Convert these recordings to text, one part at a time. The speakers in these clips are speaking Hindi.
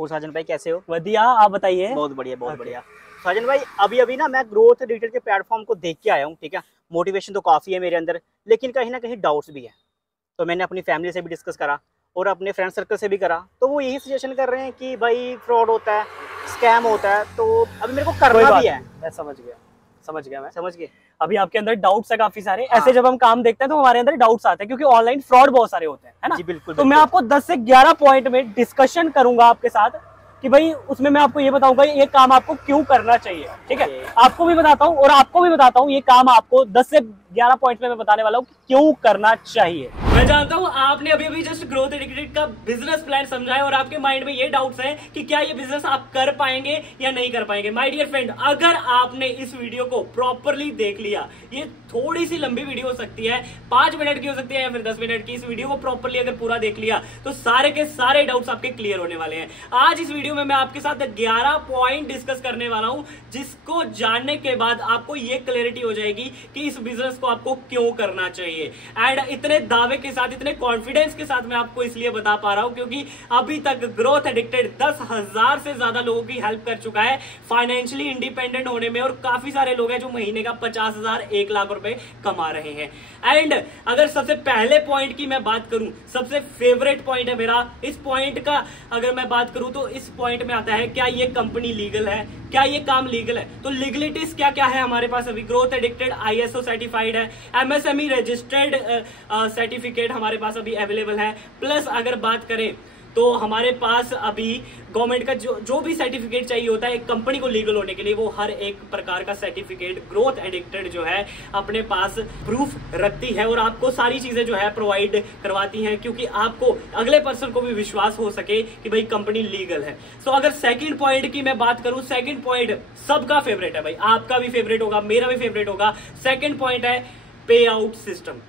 और साजन भाई कैसे हो? बढ़िया, आप बताइए। बहुत बढ़िया बहुत बढ़िया। साजन भाई अभी अभी ना मैं ग्रोथ एडिक्टेड के प्लेटफॉर्म को देख के आया हूँ, ठीक है। मोटिवेशन तो काफ़ी है मेरे अंदर, लेकिन कहीं ना कहीं डाउट्स भी है। तो मैंने अपनी फैमिली से भी डिस्कस करा और अपने फ्रेंड सर्कल से भी करा, तो वो यही सजेशन कर रहे हैं कि भाई फ्रॉड होता है, स्कैम होता है। तो अभी मेरे को करना भी है। मैं समझ गया मैं समझ गए। अभी आपके अंदर डाउट्स है काफी सारे। हाँ। ऐसे जब हम काम देखते हैं तो हमारे अंदर डाउट्स आते हैं, क्योंकि ऑनलाइन फ्रॉड बहुत सारे होते हैं, है ना। जी बिल्कुल। तो मैं आपको 10 से 11 पॉइंट में डिस्कशन करूंगा आपके साथ कि भाई उसमें मैं आपको ये बताऊंगा ये काम आपको क्यों करना चाहिए, ठीक है। आपको भी बताता हूँ और आपको भी बताता हूँ ये काम आपको 10 से 11 पॉइंट में मैं बताने वाला हूँ कि क्यों करना चाहिए। मैं जानता हूँ आपने अभी अभी जस्ट ग्रोथ एडिक्टेड का बिजनेस प्लान समझा है और आपके माइंड में ये डाउट्स है कि क्या ये बिजनेस आप कर पाएंगे या नहीं कर पाएंगे। माय डियर फ्रेंड, अगर आपने इस वीडियो को प्रॉपरली देख लिया, ये थोड़ी सी लंबी वीडियो हो सकती है, 5 मिनट की हो सकती है या फिर 10 मिनट की, इस वीडियो को प्रॉपरली अगर पूरा देख लिया तो सारे के सारे डाउट्स आपके क्लियर होने वाले हैं। आज इस वीडियो में मैं आपके साथ 11 पॉइंट डिस्कस करने वाला हूं, जिसको जानने के बाद आपको ये क्लैरिटी हो जाएगी कि इस बिजनेस को आपको क्यों करना चाहिए। एंड इतने दावे के साथ, इतने कॉन्फिडेंस के साथ मैं आपको इसलिए बता पा रहा हूं क्योंकि अभी तक ग्रोथ एडिक्टेड 10,000 से ज्यादा लोगों की हेल्प कर चुका है फाइनेंशियली इंडिपेंडेंट होने में, और काफी सारे लोग हैं जो महीने का 50,000 1 लाख रुपए कमा रहे हैं। एंड अगर सबसे पहले पॉइंट की मैं बात करूं, सबसे फेवरेट पॉइंट है मेरा, इस पॉइंट का अगर मैं बात करूं तो इस पॉइंट में आता है क्या ये कंपनी लीगल है, क्या ये काम लीगल है। तो लीगलिटीज क्या क्या है हमारे पास अभी। ग्रोथ एडिक्टेड ISO सर्टिफाइड है, MSME रजिस्टर्ड सर्टिफिकेट हमारे पास अभी अवेलेबल है। प्लस अगर बात करें तो हमारे पास अभी गवर्नमेंट का जो भी सर्टिफिकेट चाहिए होता है एक कंपनी को लीगल होने के लिए, वो हर एक प्रकार का सर्टिफिकेट ग्रोथ एडिक्टेड जो है अपने पास प्रूफ रखती है और आपको सारी चीजें जो है प्रोवाइड करवाती हैं, क्योंकि आपको अगले पर्सन को भी विश्वास हो सके कि भाई कंपनी लीगल है। सो अगर सेकंड पॉइंट की मैं बात करूं, सेकंड पॉइंट सबका फेवरेट है भाई, आपका भी फेवरेट होगा, मेरा भी फेवरेट होगा। सेकंड पॉइंट है पे आउट सिस्टम।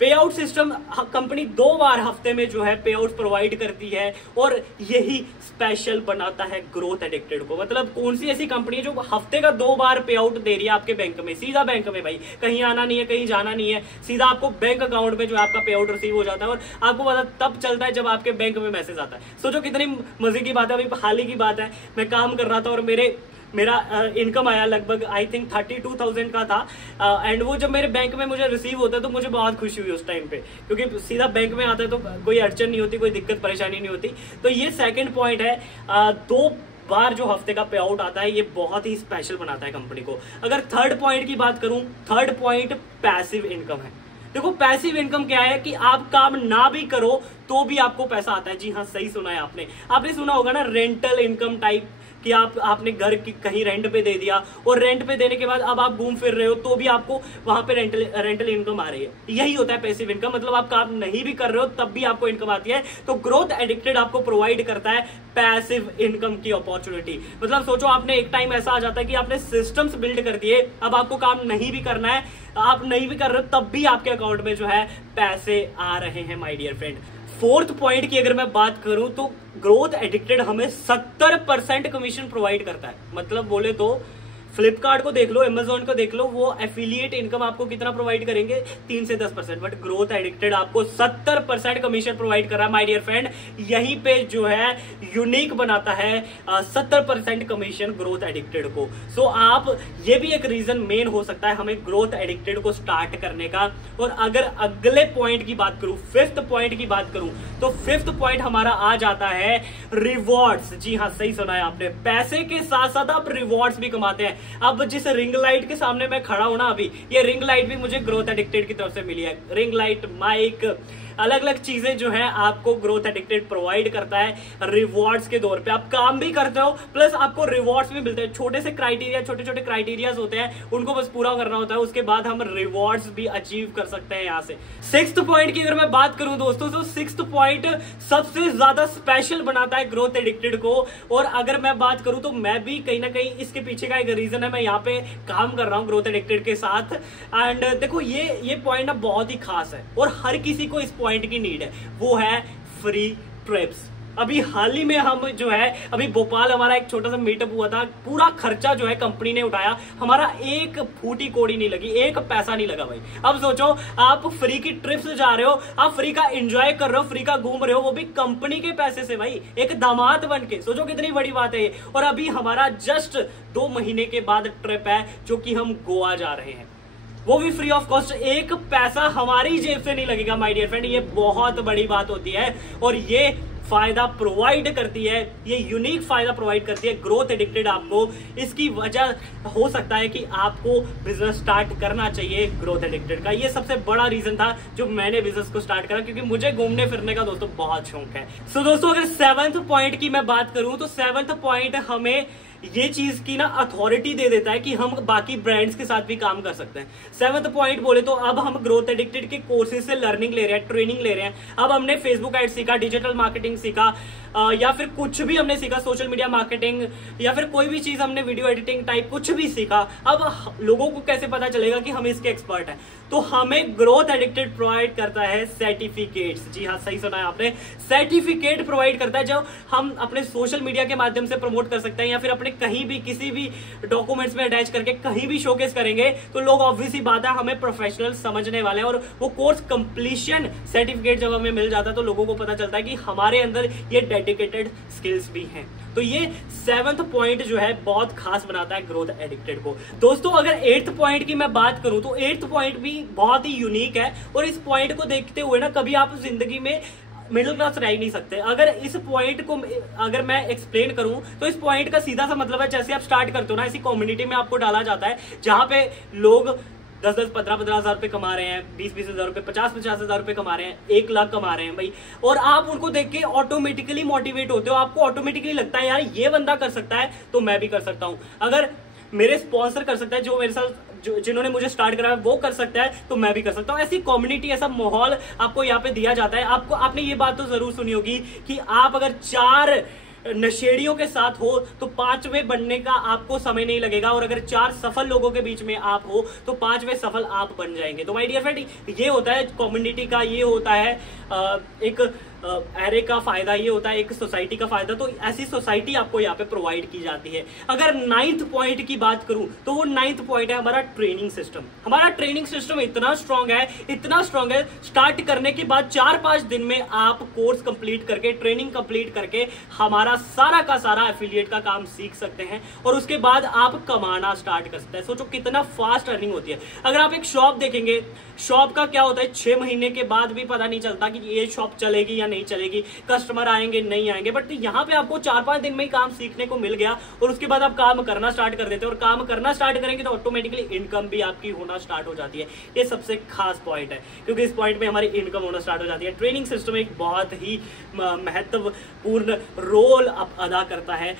पे आउट सिस्टम कंपनी 2 बार हफ्ते में जो है पे आउट प्रोवाइड करती है और यही स्पेशल बनाता है ग्रोथ एडिक्टेड को। मतलब कौन सी ऐसी कंपनी है जो हफ्ते का 2 बार पे आउट दे रही है आपके बैंक में, सीधा बैंक में भाई, कहीं आना नहीं है, कहीं जाना नहीं है, सीधा आपको बैंक अकाउंट में जो आपका पे आउट रिसीव हो जाता है और आपको पता तब चलता है जब आपके बैंक में मैसेज आता है। सोचो कितनी मजे की बात है। अभी हाल ही की बात है, मैं काम कर रहा था और मेरा इनकम आया लगभग आई थिंक 32,000 का था। एंड वो जब मेरे बैंक में मुझे रिसीव होता है तो मुझे बहुत खुशी हुई उस टाइम पे, क्योंकि सीधा बैंक में आता है तो कोई अड़चन नहीं होती, कोई दिक्कत परेशानी नहीं होती। तो ये सेकंड पॉइंट है। 2 बार जो हफ्ते का पे आउट आता है ये बहुत ही स्पेशल बनाता है कंपनी को। अगर थर्ड पॉइंट की बात करूं, थर्ड पॉइंट पैसिव इनकम है। देखो पैसिव इनकम क्या है कि आप काम ना भी करो तो भी आपको पैसा आता है। जी हाँ, सही सुना है आपने सुना होगा ना रेंटल इनकम टाइप, कि आपने घर की कहीं रेंट पे दे दिया और रेंट पे देने के बाद अब आप घूम फिर रहे हो तो भी आपको वहां पे रेंटल इनकम आ रही है। यही होता है पैसिव इनकम। मतलब आप काम नहीं भी कर रहे हो तब भी आपको इनकम आती है। तो ग्रोथ एडिक्टेड आपको प्रोवाइड करता है पैसिव इनकम की अपॉर्चुनिटी। मतलब सोचो आपने एक टाइम ऐसा आ जाता है कि आपने सिस्टम्स बिल्ड कर दिए, अब आपको काम नहीं भी करना है, आप नहीं भी कर रहे हो तब भी आपके अकाउंट में जो है पैसे आ रहे हैं my dear friend. Fourth point की अगर मैं बात करूं तो ग्रोथ एडिक्टेड हमें 70% कमीशन प्रोवाइड करता है। मतलब बोले तो फ्लिपकार्ट को देख लो, अमेजोन को देख लो, वो एफिलिएट इनकम आपको कितना प्रोवाइड करेंगे, 3 से 10%, बट ग्रोथ एडिक्टेड आपको 70% कमीशन प्रोवाइड कर रहा है माय डियर फ्रेंड। यहीं पे जो है यूनिक बनाता है 70% कमीशन ग्रोथ एडिक्टेड को। सो आप ये भी एक रीजन मेन हो सकता है हमें ग्रोथ एडिक्टेड को स्टार्ट करने का। और अगर अगले पॉइंट की बात करूं, फिफ्थ पॉइंट की बात करूं, तो फिफ्थ पॉइंट हमारा आ जाता है रिवॉर्ड्स। जी हाँ, सही सुना है आपने, पैसे के साथ साथ आप रिवॉर्ड्स भी कमाते हैं। अब जिस रिंग लाइट के सामने मैं खड़ा हूं ना अभी, ये रिंग लाइट भी मुझे ग्रोथ एडिक्टेड की तरफ से मिली है। रिंग लाइट, माइक, अलग अलग चीजें जो है आपको ग्रोथ एडिक्टेड प्रोवाइड करता है रिवॉर्ड्स के तौर पे। आप काम भी करते हो प्लस आपको रिवॉर्ड्स भी मिलते हैं। छोटे छोटे क्राइटेरियाज होते हैं, उनको बस पूरा करना होता है, उसके बाद हम रिवॉर्ड्स भी अचीव कर सकते हैं यहाँ से। सिक्स्थ पॉइंट की अगर मैं बात करूं दोस्तों, तो सिक्स्थ पॉइंट सबसे ज्यादा स्पेशल बनाता है ग्रोथ एडिक्टेड को। और अगर मैं बात करूं तो मैं भी कहीं ना कहीं इसके पीछे का एक रीजन है, मैं यहाँ पे काम कर रहा हूँ ग्रोथ एडिक्टेड के साथ। एंड देखो ये पॉइंट ना बहुत ही खास है और हर किसी को इस पॉइंट की नीड है, वो है फ्री ट्रिप्स। अभी हाल ही में हम जो है अभी भोपाल हमारा एक छोटा सा मीटअप हुआ था, पूरा खर्चा जो है कंपनी ने उठाया, हमारा एक फूटी कोड़ी नहीं लगी, एक पैसा नहीं लगा भाई। अब सोचो आप फ्री की ट्रिप्स जा रहे हो, आप फ्री का एंजॉय कर रहे हो, फ्री का घूम रहे हो, वो भी कंपनी के पैसे से भाई, एक दामाद बन के। सोचो कितनी बड़ी बात है ये। और अभी हमारा जस्ट 2 महीने के बाद ट्रिप है जो कि हम गोवा जा रहे हैं, वो भी फ्री ऑफ कॉस्ट, एक पैसा हमारी जेब से नहीं लगेगा माय डियर फ्रेंड। ये बहुत बड़ी बात होती है और ये फायदा प्रोवाइड करती है, ये यूनिक फायदा प्रोवाइड करती है ग्रोथ एडिक्टेड आपको। इसकी वजह हो सकता है कि आपको बिजनेस स्टार्ट करना चाहिए ग्रोथ एडिक्टेड का। ये सबसे बड़ा रीजन था जो मैंने बिजनेस को स्टार्ट करा, क्योंकि मुझे घूमने फिरने का दोस्तों बहुत शौक है। सो दोस्तों अगर 7th पॉइंट की मैं बात करूं तो 7th पॉइंट हमें ये चीज की ना अथॉरिटी दे देता है कि हम बाकी ब्रांड्स के साथ भी काम कर सकते हैं। 7th पॉइंट बोले तो अब हम ग्रोथ एडिक्टेड के कोर्सेज से लर्निंग ले रहे हैं, ट्रेनिंग ले रहे हैं। अब हमने फेसबुक एड सीखा, डिजिटल मार्केटिंग सीखा, या फिर कुछ भी हमने सीखा, सोशल मीडिया मार्केटिंग, या फिर कोई भी चीज हमने वीडियो एडिटिंग टाइप कुछ भी सीखा। अब लोगों को कैसे पता चलेगा कि हम इसके एक्सपर्ट हैं? तो हमें ग्रोथ एडिक्टेड प्रोवाइड करता है सर्टिफिकेट्स। जी हाँ, सही सुना है आपने, सर्टिफिकेट प्रोवाइड करता है जो हम अपने सोशल मीडिया के माध्यम से प्रमोट कर सकते हैं, या फिर अपने कहीं भी किसी भी डॉक्यूमेंट्स में अटैच करके कहीं भी शोकेस करेंगे तो लोग ऑब्वियस ही बात है हमें प्रोफेशनल समझने वाले हैं। और वो कोर्स कंप्लीशन सर्टिफिकेट जब हमें मिल जाता है तो लोगों को पता चलता है कि हमारे अंदर ये डेडिकेटेड स्किल्स भी हैं। तो ये 7th पॉइंट जो है बहुत खास बनाता है ग्रोथ एडिक्टेड को। दोस्तों अगर 8th पॉइंट की मैं बात करूं तो 8th पॉइंट भी बहुत ही यूनिक है, और इस पॉइंट को देखते हुए ना कभी आप जिंदगी में मिडिल क्लास रह ही नहीं सकते। अगर इस पॉइंट को अगर मैं एक्सप्लेन करूं तो इस पॉइंट का सीधा सा मतलब है, जैसे आप स्टार्ट करते हो ना, ऐसी कम्युनिटी में आपको डाला जाता है जहां पे लोग 10-10, 15-15 हजार रुपए कमा रहे हैं, 20-20 हजार रुपए, 50-50 हजार रुपए कमा रहे हैं, 1 लाख कमा रहे हैं भाई, और आप उनको देख के ऑटोमेटिकली मोटिवेट होते हो। आपको ऑटोमेटिकली लगता है यार ये बंदा कर सकता है तो मैं भी कर सकता हूं। अगर मेरे स्पॉन्सर कर सकता है, जो मेरे साथ जिन्होंने मुझे स्टार्ट कराया वो कर सकता है तो मैं भी कर सकता हूं। ऐसी कम्युनिटी, ऐसा माहौल आपको यहाँ पे दिया जाता है। आपने ये बात तो जरूर सुनी होगी कि आप अगर 4 नशेड़ियों के साथ हो तो 5वें बनने का आपको समय नहीं लगेगा, और अगर 4 सफल लोगों के बीच में आप हो तो 5वें सफल आप बन जाएंगे। तो माय डियर फ्रेंड, ये होता है कम्युनिटी का, ये होता है एक एरे का फायदा, ये होता है एक सोसाइटी का फायदा। तो ऐसी सोसाइटी आपको यहाँ पे प्रोवाइड की जाती है। अगर 9th पॉइंट की बात करूं तो वो 9th पॉइंट है हमारा ट्रेनिंग सिस्टम। हमारा ट्रेनिंग सिस्टम इतना स्ट्रांग है, स्टार्ट करने के बाद 4-5 दिन में आप कोर्स कंप्लीट करके, ट्रेनिंग कंप्लीट करके हमारा सारा का सारा एफिलिएट का काम सीख सकते हैं, और उसके बाद आप कमाना स्टार्ट कर सकते हैं। सोचो कितना फास्ट अर्निंग होती है। अगर आप एक शॉप देखेंगे, शॉप का क्या होता है, 6 महीने के बाद भी पता नहीं चलता कि ये शॉप चलेगी या नहीं चलेगी, कस्टमर आएंगे नहीं आएंगे, बट यहाँ पे आपको 4-5 दिन में ही काम सीखने को मिल गया, और उसके बाद आप काम करना स्टार्ट कर देते हैं, और काम करना स्टार्ट करेंगे तो ऑटोमेटिकली इनकम भी आपकी होना स्टार्ट हो जाती है। ये सबसे खास पॉइंट है, क्योंकि इस पॉइंट में हमारी इनकम होना स्टार्ट हो जाती है। ट्रेनिंग सिस्टम एक बहुत ही महत्वपूर्ण रोल अदा करता है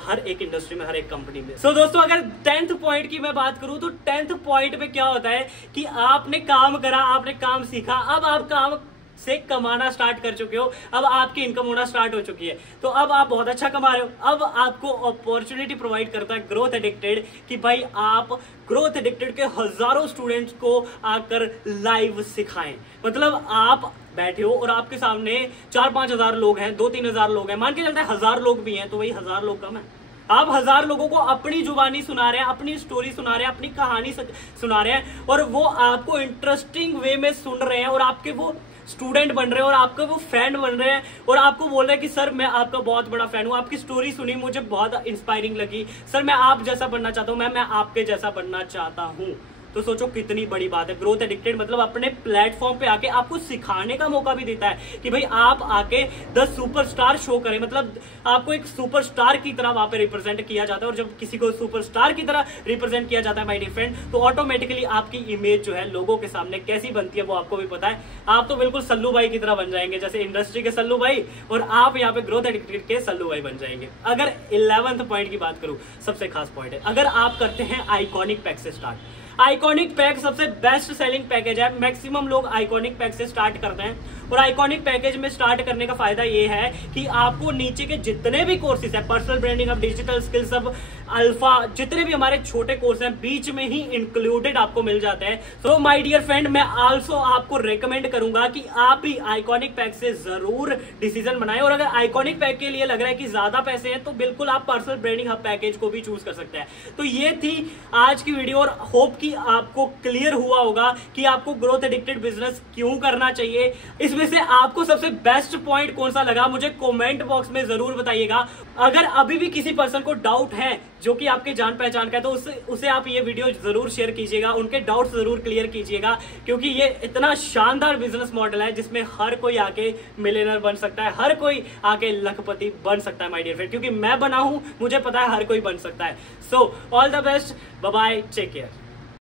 हर एक इंडस्ट्री में, हर एक कंपनी में। सो दोस्तों अगर 10th पॉइंट की मैं बात करूं तो 10th पॉइंट पे क्या होता है कि आपने काम करा, आपने काम सीखा, अब आप काम से कमाना स्टार्ट कर चुके हो, अब आपकी इनकम होना स्टार्ट हो चुकी है, तो अब आप बहुत अच्छा कमा रहे हो। अब आपको अपॉर्चुनिटी प्रोवाइड करता है ग्रोथ एडिक्टेड कि भाई आप ग्रोथ एडिक्टेड के हजारों स्टूडेंट्स को आकर लाइव सिखाएं। मतलब आप बैठे हो और आपके सामने 4-5 हजार लोग हैं, 2-3 हजार लोग हैं, मान के चलते हैं 1000 लोग भी हैं, तो वही 1000 लोग कम है। आप 1000 लोगों को अपनी जुबानी सुना रहे हैं, अपनी स्टोरी सुना रहे हैं, अपनी कहानी सुना रहे हैं, और वो आपको इंटरेस्टिंग वे में सुन रहे हैं, और आपके वो स्टूडेंट बन रहे हैं, और आपके वो फ्रेंड बन रहे हैं, और आपको बोल रहे हैं कि सर मैं आपका बहुत बड़ा फैन हूं, आपकी स्टोरी सुनी मुझे बहुत इंस्पायरिंग लगी, सर मैं आप जैसा बनना चाहता हूं, मैं आपके जैसा बनना चाहता हूं। तो सोचो कितनी बड़ी बात है। ग्रोथ एडिक्टेड मतलब अपने प्लेटफॉर्म पे आके आपको सिखाने का मौका भी देता है कि भाई आप आके द सुपरस्टार शो करें। मतलब आपको एक सुपरस्टार की तरह वहां पे रिप्रेजेंट किया जाता है, और जब किसी को सुपरस्टार की तरह रिप्रेजेंट किया जाता है माय डियर फ्रेंड, तो ऑटोमेटिकली आपकी इमेज जो है लोगों के सामने कैसी बनती है वो आपको भी पता है। आप तो बिल्कुल सल्लू भाई की तरह बन जाएंगे, जैसे इंडस्ट्री के सल्लू भाई, और आप यहाँ पे ग्रोथ एडिक्टेड के सल्लू भाई बन जाएंगे। अगर 11th पॉइंट की बात करूं, सबसे खास पॉइंट है, अगर आप करते हैं आइकॉनिक पैक से स्टार्ट। आइकॉनिक पैक सबसे बेस्ट सेलिंग पैकेज है, मैक्सिमम लोग आइकॉनिक पैक से स्टार्ट करते हैं, और आइकॉनिक पैकेज में स्टार्ट करने का फायदा ये है कि आपको नीचे के जितने भी कोर्सेज है, पर्सनल ब्रांडिंग अब डिजिटल स्किल्स अब अल्फा, जितने भी हमारे छोटे कोर्स हैं बीच में ही इंक्लूडेड आपको मिल जाते हैं। सो माय डियर फ्रेंड, मैं आल्सो आपको रेकमेंड करूंगा कि आप भी आइकॉनिक पैक से जरूर डिसीजन बनाएं, और अगर आइकॉनिक पैक के लिए लग रहा है कि ज्यादा पैसे हैं तो बिल्कुल आप पर्सनल ब्रांडिंग हब पैकेज को भी चूज कर सकते हैं। तो ये थी आज की वीडियो, और होप कि आपको क्लियर हुआ होगा कि आपको ग्रोथ एडिक्टेड बिजनेस क्यों करना चाहिए। इसमें से आपको सबसे बेस्ट पॉइंट कौन सा लगा मुझे कमेंट बॉक्स में जरूर बताइएगा। अगर अभी भी किसी पर्सन को डाउट है जो कि आपके जान पहचान का है तो उसे आप ये वीडियो जरूर शेयर कीजिएगा, उनके डाउट्स जरूर क्लियर कीजिएगा, क्योंकि ये इतना शानदार बिजनेस मॉडल है जिसमें हर कोई आके मिलियनर बन सकता है, हर कोई आके लखपति बन सकता है माय डियर फ्रेंड, क्योंकि मैं बना हूं, मुझे पता है हर कोई बन सकता है। So all the best, bye bye, take care.